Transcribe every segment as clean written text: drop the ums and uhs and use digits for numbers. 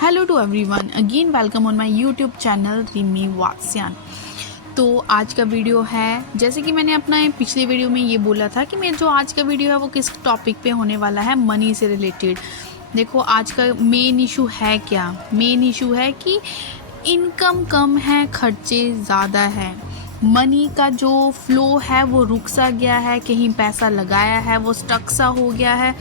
Hello to everyone, again welcome on my YouTube channel Rimi Vatsyayan. तो आज का वीडियो है, जैसे कि मैंने अपना पिछले वीडियो में ये बोला था कि मेरा जो आज का वीडियो है वो किस टॉपिक पे होने वाला है, मनी से रिलेटेड। देखो आज का मेन इशू है क्या? मेन इशू है कि इनकम कम है, खर्चे ज़्यादा है, मनी का जो फ्लो है वो रुक सा गया है, कहीं पैसा लगाया है वो स्टक सा हो गया है।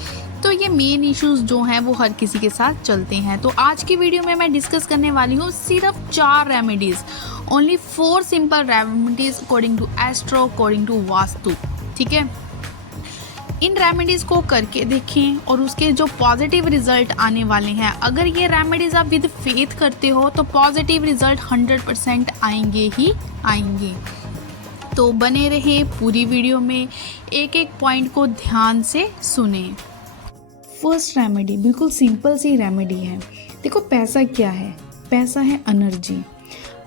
तो ये मेन इश्यूज जो हैं वो हर किसी के साथ चलते हैं। तो आज की वीडियो में मैं डिस्कस करने वाली हूँ सिर्फ 4 remedies, only 4 simple remedies according to astro, according to vastu. ठीक है, इन रेमेडीज़ को करके देखें और उसके जो पॉजिटिव रिजल्ट आने वाले हैं, अगर ये रेमेडीज़ आप विद फेथ करते हो तो पॉजिटिव रिजल्ट 100% आएंगे ही आएंगे। तो बने रहे पूरी वीडियो में, एक एक पॉइंट को ध्यान से सुने। फर्स्ट रेमेडी बिल्कुल सिंपल सी रेमेडी है। देखो पैसा क्या है? पैसा है एनर्जी।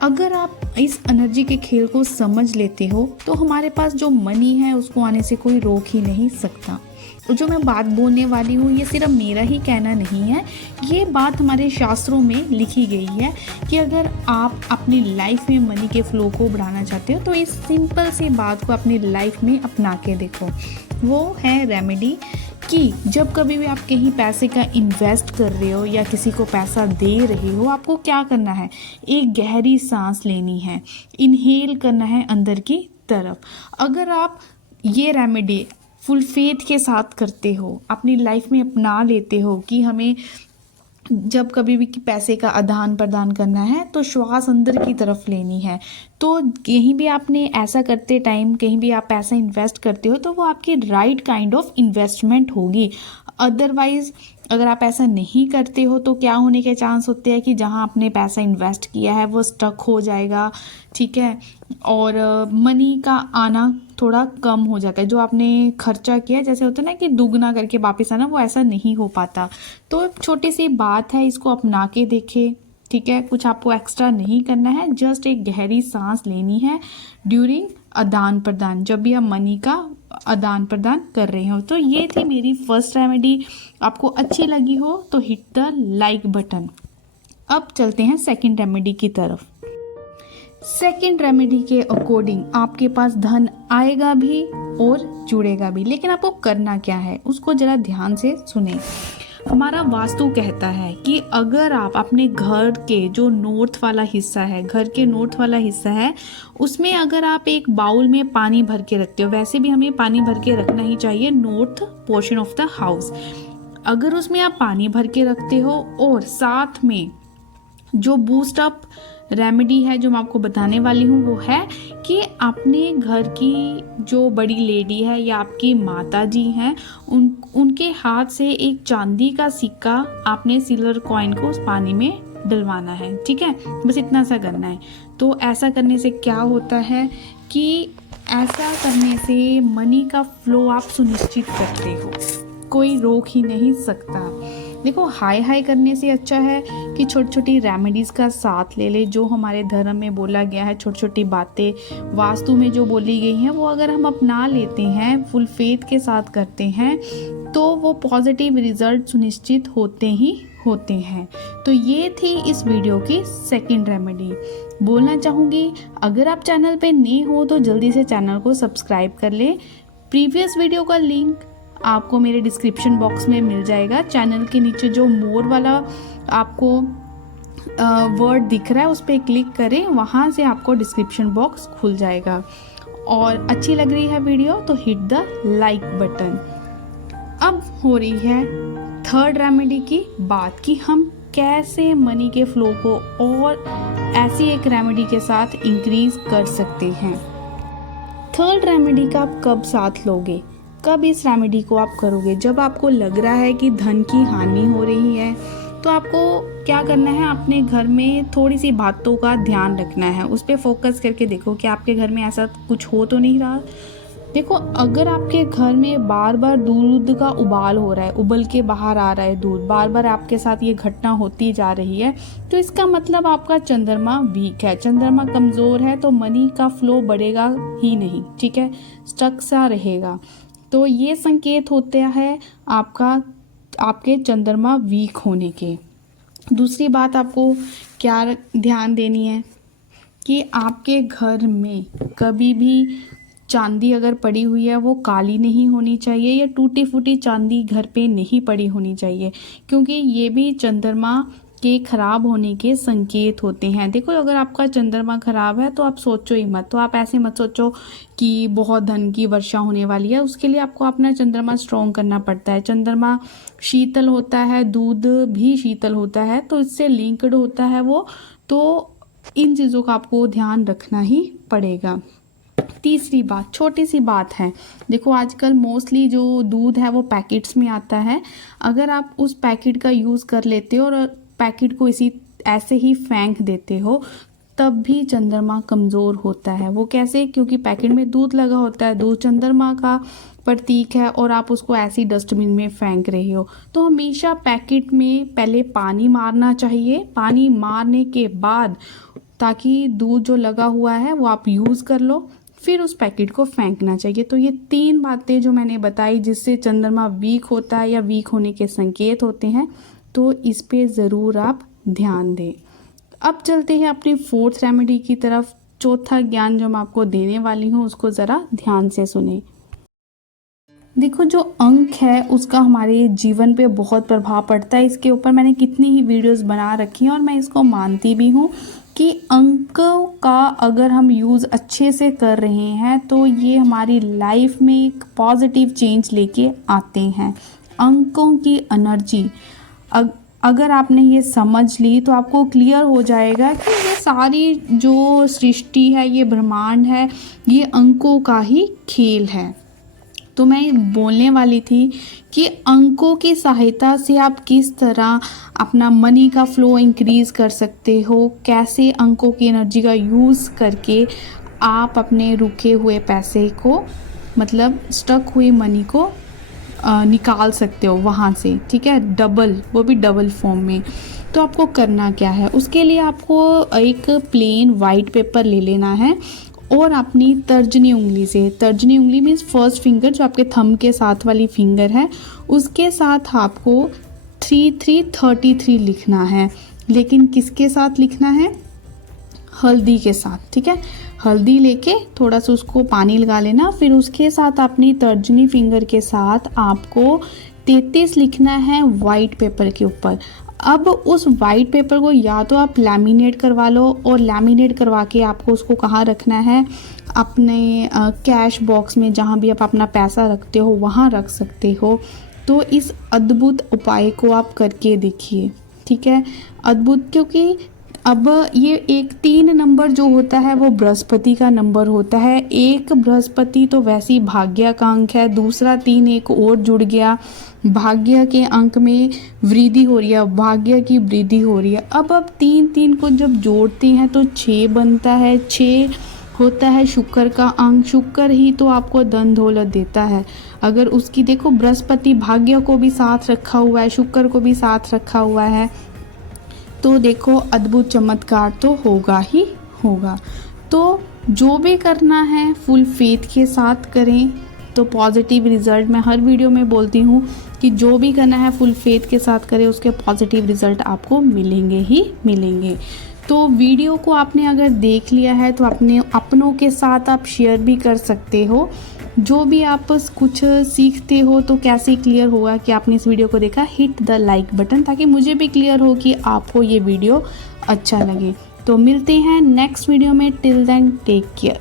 अगर आप इस एनर्जी के खेल को समझ लेते हो तो हमारे पास जो मनी है उसको आने से कोई रोक ही नहीं सकता। तो जो मैं बात बोलने वाली हूँ ये सिर्फ मेरा ही कहना नहीं है, ये बात हमारे शास्त्रों में लिखी गई है कि अगर आप अपनी लाइफ में मनी के फ्लो को बढ़ाना चाहते हो तो इस सिंपल सी बात को अपनी लाइफ में अपना के देखो। वो है रेमेडी कि जब कभी भी आप कहीं पैसे का इन्वेस्ट कर रहे हो या किसी को पैसा दे रहे हो, आपको क्या करना है? एक गहरी सांस लेनी है, इनहेल करना है अंदर की तरफ। अगर आप ये रेमेडी फुल फेथ के साथ करते हो, अपनी लाइफ में अपना लेते हो कि हमें जब कभी भी पैसे का आदान प्रदान करना है तो श्वास अंदर की तरफ लेनी है, तो कहीं भी आपने ऐसा करते टाइम कहीं भी आप पैसा इन्वेस्ट करते हो तो वो आपकी राइट काइंड ऑफ इन्वेस्टमेंट होगी। अदरवाइज़ अगर आप ऐसा नहीं करते हो तो क्या होने के चांस होते हैं कि जहां आपने पैसा इन्वेस्ट किया है वो स्टक हो जाएगा। ठीक है, और मनी का आना थोड़ा कम हो जाता है। जो आपने खर्चा किया, जैसे होता है ना कि दुगना करके वापस आना, वो ऐसा नहीं हो पाता। तो छोटी सी बात है, इसको अपना के देखें। ठीक है, कुछ आपको एक्स्ट्रा नहीं करना है, जस्ट एक गहरी सांस लेनी है ड्यूरिंग आदान प्रदान, जब भी आप मनी का आदान प्रदान कर रहे हो। तो ये थी मेरी फर्स्ट रेमेडी। आपको अच्छी लगी हो तो हिट द लाइक बटन। अब चलते हैं सेकंड रेमेडी की तरफ। सेकंड रेमेडी के अकॉर्डिंग आपके पास धन आएगा भी और जुड़ेगा भी, लेकिन आपको करना क्या है उसको जरा ध्यान से सुने। हमारा वास्तु कहता है कि अगर आप अपने घर के जो नॉर्थ वाला हिस्सा है, घर के नॉर्थ वाला हिस्सा है, उसमें अगर आप एक बाउल में पानी भर के रखते हो, वैसे भी हमें पानी भर के रखना ही चाहिए north portion of the house. अगर उसमें आप पानी भर के रखते हो और साथ में जो बूस्ट अप रेमेडी है जो मैं आपको बताने वाली हूँ वो है कि अपने घर की जो बड़ी लेडी है या आपकी माता जी हैं, उनके हाथ से एक चांदी का सिक्का, आपने सिल्वर कॉइन को उस पानी में डलवाना है। ठीक है, बस इतना सा करना है। तो ऐसा करने से क्या होता है कि ऐसा करने से मनी का फ्लो आप सुनिश्चित करते हो, कोई रोक ही नहीं सकता। देखो हाय हाय करने से अच्छा है कि छोटी छोटी रेमेडीज़ का साथ ले ले। जो हमारे धर्म में बोला गया है, छोटी छोटी बातें वास्तु में जो बोली गई हैं, वो अगर हम अपना लेते हैं, फुल फेथ के साथ करते हैं, तो वो पॉजिटिव रिजल्ट सुनिश्चित होते ही होते हैं। तो ये थी इस वीडियो की सेकंड रेमेडी। बोलना चाहूँगी, अगर आप चैनल पे नए हो तो जल्दी से चैनल को सब्सक्राइब कर ले। प्रीवियस वीडियो का लिंक आपको मेरे डिस्क्रिप्शन बॉक्स में मिल जाएगा। चैनल के नीचे जो मोर वाला आपको वर्ड दिख रहा है उस पर क्लिक करें, वहाँ से आपको डिस्क्रिप्शन बॉक्स खुल जाएगा। और अच्छी लग रही है वीडियो तो हिट द लाइक बटन। अब हो रही है थर्ड रेमेडी की बात कि हम कैसे मनी के फ्लो को और ऐसी एक रेमेडी के साथ इंक्रीज कर सकते हैं। थर्ड रेमेडी का आप कब साथ लोगे, कब इस रेमेडी को आप करोगे? जब आपको लग रहा है कि धन की हानि हो रही है तो आपको क्या करना है, अपने घर में थोड़ी सी बातों का ध्यान रखना है, उस पर फोकस करके देखो कि आपके घर में ऐसा कुछ हो तो नहीं रहा। देखो अगर आपके घर में बार बार दूध का उबाल हो रहा है, उबल के बाहर आ रहा है दूध, बार बार आपके साथ ये घटना होती जा रही है, तो इसका मतलब आपका चंद्रमा वीक है, चंद्रमा कमज़ोर है, तो मनी का फ्लो बढ़ेगा ही नहीं। ठीक है, स्टक सा रहेगा। तो ये संकेत होता है आपके चंद्रमा वीक होने के। दूसरी बात आपको क्या ध्यान देनी है कि आपके घर में कभी भी चांदी अगर पड़ी हुई है वो काली नहीं होनी चाहिए या टूटी फूटी चांदी घर पे नहीं पड़ी होनी चाहिए, क्योंकि ये भी चंद्रमा के खराब होने के संकेत होते हैं। देखो, अगर आपका चंद्रमा खराब है तो आप सोचो ही मत, तो आप ऐसे मत सोचो कि बहुत धन की वर्षा होने वाली है। उसके लिए आपको अपना चंद्रमा स्ट्रॉन्ग करना पड़ता है। चंद्रमा शीतल होता है, दूध भी शीतल होता है, तो इससे लिंक्ड होता है वो। तो इन चीज़ों का आपको ध्यान रखना ही पड़ेगा। तीसरी बात, छोटी सी बात है, देखो आजकल मोस्टली जो दूध है वो पैकेट्स में आता है। अगर आप उस पैकेट का यूज़ कर लेते हो और पैकेट को ऐसे ही फेंक देते हो, तब भी चंद्रमा कमज़ोर होता है। वो कैसे? क्योंकि पैकेट में दूध लगा होता है, दूध चंद्रमा का प्रतीक है, और आप उसको ऐसी डस्टबिन में फेंक रहे हो। तो हमेशा पैकेट में पहले पानी मारना चाहिए, पानी मारने के बाद, ताकि दूध जो लगा हुआ है वो आप यूज़ कर लो, फिर उस पैकेट को फेंकना चाहिए। तो ये 3 बातें जो मैंने बताई जिससे चंद्रमा वीक होता है या वीक होने के संकेत होते हैं, तो इस पे ज़रूर आप ध्यान दें। अब चलते हैं अपनी 4th रेमेडी की तरफ। चौथा ज्ञान जो मैं आपको देने वाली हूँ उसको ज़रा ध्यान से सुने। देखो, जो अंक है उसका हमारे जीवन पे बहुत प्रभाव पड़ता है। इसके ऊपर मैंने कितनी ही वीडियोस बना रखी हैं और मैं इसको मानती भी हूँ कि अंकों का अगर हम यूज़ अच्छे से कर रहे हैं तो ये हमारी लाइफ में एक पॉजिटिव चेंज लेके आते हैं। अंकों की एनर्जी अगर आपने ये समझ ली तो आपको क्लियर हो जाएगा कि ये सारी जो सृष्टि है, ये ब्रह्मांड है, ये अंकों का ही खेल है। तो मैं बोलने वाली थी कि अंकों की सहायता से आप किस तरह अपना मनी का फ्लो इंक्रीज़ कर सकते हो, कैसे अंकों की एनर्जी का यूज़ करके आप अपने रुके हुए पैसे को, मतलब स्टक हुई मनी को निकाल सकते हो वहाँ से, ठीक है, डबल, वो भी डबल फॉर्म में। तो आपको करना क्या है, उसके लिए आपको एक प्लेन वाइट पेपर ले लेना है और अपनी तर्जनी उंगली से, तर्जनी उंगली मीन्स फर्स्ट फिंगर जो आपके थंब के साथ वाली फिंगर है, उसके साथ आपको 3333 लिखना है। लेकिन किसके साथ लिखना है? हल्दी के साथ, ठीक है। हल्दी लेके थोड़ा सा उसको पानी लगा लेना, फिर उसके साथ अपनी तर्जनी फिंगर के साथ आपको 33 लिखना है वाइट पेपर के ऊपर। अब उस वाइट पेपर को या तो आप लैमिनेट करवा लो, और लैमिनेट करवा के आपको उसको कहाँ रखना है? अपने कैश बॉक्स में, जहाँ भी आप अपना पैसा रखते हो वहाँ रख सकते हो। तो इस अद्भुत उपाय को आप करके देखिए, ठीक है। अद्भुत, क्योंकि अब ये एक 3 नंबर जो होता है वो बृहस्पति का नंबर होता है। एक बृहस्पति तो वैसे ही भाग्य का अंक है, दूसरा 3 एक और जुड़ गया, भाग्य के अंक में वृद्धि हो रही है, भाग्य की वृद्धि हो रही है। अब 3 को जब जोड़ते हैं तो 6 बनता है। 6 होता है शुक्र का अंक, शुक्र ही तो आपको धन दौलत देता है। अगर उसकी देखो, बृहस्पति भाग्य को भी साथ रखा हुआ है, शुक्र को भी साथ रखा हुआ है, तो देखो अद्भुत चमत्कार तो होगा ही होगा। तो जो भी करना है फुल फेथ के साथ करें तो पॉजिटिव रिज़ल्ट, मैं हर वीडियो में बोलती हूँ कि जो भी करना है फुल फेथ के साथ करें, उसके पॉजिटिव रिज़ल्ट आपको मिलेंगे ही मिलेंगे। तो वीडियो को आपने अगर देख लिया है तो अपनों के साथ आप शेयर भी कर सकते हो। जो भी आप कुछ सीखते हो तो कैसे क्लियर होगा कि आपने इस वीडियो को देखा, हिट द लाइक बटन, ताकि मुझे भी क्लियर हो कि आपको ये वीडियो अच्छा लगे। तो मिलते हैं नेक्स्ट वीडियो में, टिल देन टेक केयर।